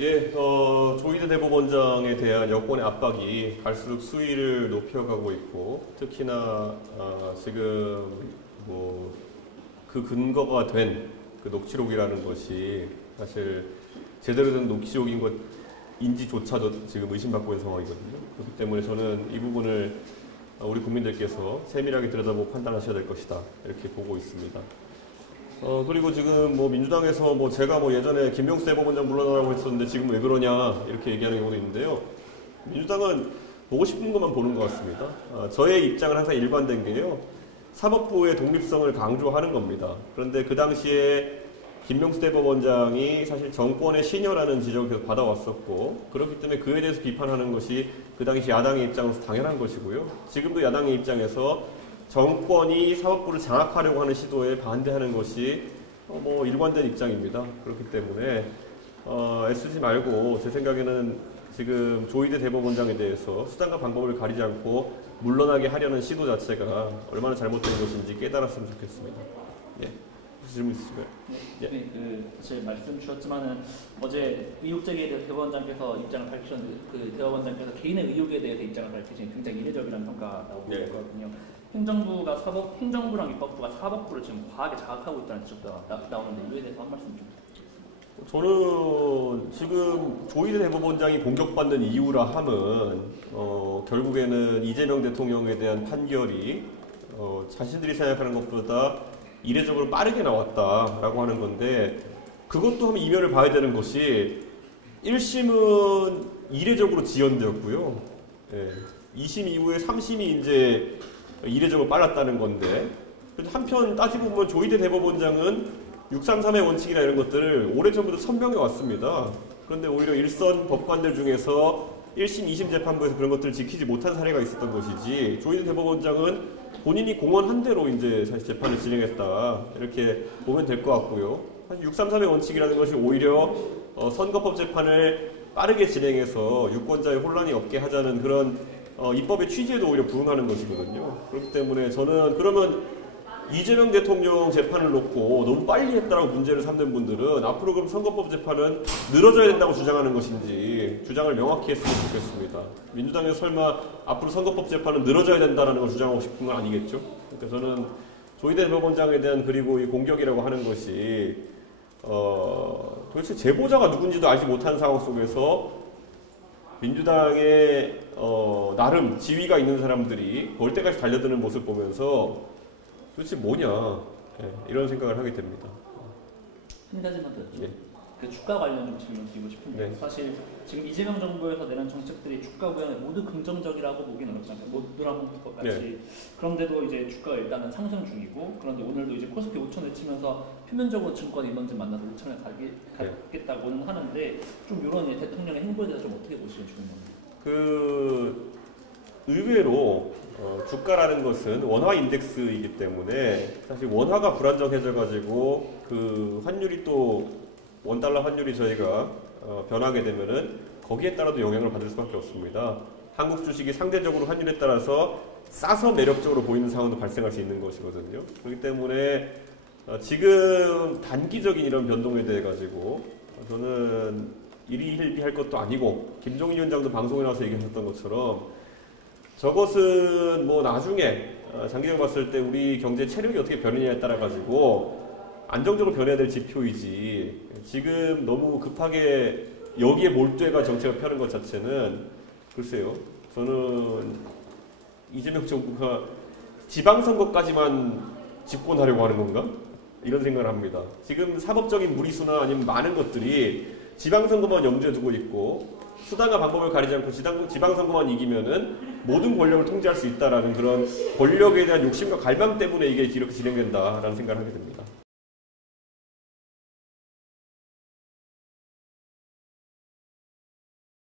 예, 조희대 대법원장에 대한 여권의 압박이 갈수록 수위를 높여가고 있고, 특히나 지금 뭐 그 근거가 된 그 녹취록이라는 것이 사실 제대로 된 녹취록인 것인지조차도 지금 의심받고 있는 상황이거든요. 그렇기 때문에 저는 이 부분을 우리 국민들께서 세밀하게 들여다보고 판단하셔야 될 것이다, 이렇게 보고 있습니다. 그리고 지금 뭐 민주당에서 뭐 제가 뭐 예전에 김명수 대법원장 물러나라고 했었는데 지금 왜 그러냐 이렇게 얘기하는 경우도 있는데요. 민주당은 보고 싶은 것만 보는 것 같습니다. 저의 입장은 항상 일관된 게요. 사법부의 독립성을 강조하는 겁니다. 그런데 그 당시에 김명수 대법원장이 사실 정권의 신여라는 지적을 계속 받아왔었고, 그렇기 때문에 그에 대해서 비판하는 것이 그 당시 야당의 입장으로서 당연한 것이고요. 지금도 야당의 입장에서 정권이 사법부를 장악하려고 하는 시도에 반대하는 것이 뭐 일관된 입장입니다. 그렇기 때문에 애쓰지 말고, 제 생각에는 지금 조희대 대법원장에 대해서 수단과 방법을 가리지 않고 물러나게 하려는 시도 자체가 얼마나 잘못된 것인지 깨달았으면 좋겠습니다. 예. 질문 있으실까요? 네, 사실 말씀 주셨지만은 어제 의혹제기에 대법원장께서 입장을 밝히셨는데, 그 대법원장께서 개인의 의혹에 대해서 입장을 밝히시니 굉장히 이례적이라는 평가 나오고 있거든요. 행정부랑 입법부가 사법부를 지금 과하게 자극하고 있다는 지적도 나오는데, 이에 대해서 한 말씀 좀 부탁드리겠습니다. 저는 지금 조희대 대법원장이 공격받는 이유라 함은 결국에는 이재명 대통령에 대한 판결이 자신들이 생각하는 것보다 이례적으로 빠르게 나왔다라고 하는 건데, 그것도 한번 이면을 봐야 되는 것이 1심은 이례적으로 지연되었고요. 2심 이후에 3심이 이제 이례적으로 빨랐다는 건데, 한편 따지고 보면 조희대 대법원장은 633의 원칙이나 이런 것들을 오래전부터 선명해 왔습니다. 그런데 오히려 일선 법관들 중에서 1심, 2심 재판부에서 그런 것들을 지키지 못한 사례가 있었던 것이지, 조희대 대법원장은 본인이 공언한 대로 이제 사실 재판을 진행했다, 이렇게 보면 될 것 같고요. 사실 633의 원칙이라는 것이 오히려 선거법 재판을 빠르게 진행해서 유권자의 혼란이 없게 하자는 그런 입법의 취지에도 오히려 부응하는 것이거든요. 그렇기 때문에 저는, 그러면 이재명 대통령 재판을 놓고 너무 빨리 했다라고 문제를 삼는 분들은 앞으로 그럼 선거법 재판은 늘어져야 된다고 주장하는 것인지 주장을 명확히 했으면 좋겠습니다. 민주당에서 설마 앞으로 선거법 재판은 늘어져야 된다는 걸 주장하고 싶은 건 아니겠죠? 그러니까 저는 조희대 대법원장에 대한, 그리고 이 공격이라고 하는 것이 도대체 제보자가 누군지도 알지 못한 상황 속에서 민주당의 나름 지위가 있는 사람들이 볼 때까지 달려드는 모습 보면서 도대체 뭐냐, 이런 생각을 하게 됩니다. 한 가지만 더 여쭤볼게요. 예. 그 주가 관련 좀 질문 드리고 싶은데, 네. 사실 지금 이재명 정부에서 내는 정책들이 주가 부양에 모두 긍정적이라고 보기는 어렵잖아요. 노란봉투법 같이. 네. 그런데도 이제 주가가 일단은 상승 중이고, 그런데 오늘도 이제 코스피 5천을 치면서 표면적으로 증권 임원진 만나서 5천을 가겠다고는 하는데, 좀 이런 대통령의 행보에 대해서 좀 어떻게 보시면 좋은 건가요? 의외로 주가라는 것은 원화 인덱스이기 때문에 사실 원화가 불안정해져가지고 그 환율이 또 원달러 환율이 저희가 변하게 되면은 거기에 따라도 영향을 받을 수밖에 없습니다. 한국 주식이 상대적으로 환율에 따라서 싸서 매력적으로 보이는 상황도 발생할 수 있는 것이거든요. 그렇기 때문에 지금 단기적인 이런 변동에 대해 가지고 저는 일희일비할 것도 아니고, 김종인 위원장도 방송에 나와서 얘기하셨던 것처럼 저것은 뭐 나중에 장기적으로 봤을 때 우리 경제 체력이 어떻게 변하냐에 따라 가지고 안정적으로 변해야 될 지표이지, 지금 너무 급하게 여기에 몰두해가 정책을 펴는 것 자체는, 글쎄요, 저는 이재명 정부가 지방선거까지만 집권하려고 하는 건가? 이런 생각을 합니다. 지금 사법적인 무리수나 아니면 많은 것들이 지방선거만 염두에 두고 있고, 수단과 방법을 가리지 않고 지방선거만 이기면은 모든 권력을 통제할 수 있다라는 그런 권력에 대한 욕심과 갈망 때문에 이게 이렇게 진행된다라는 생각을 하게 됩니다.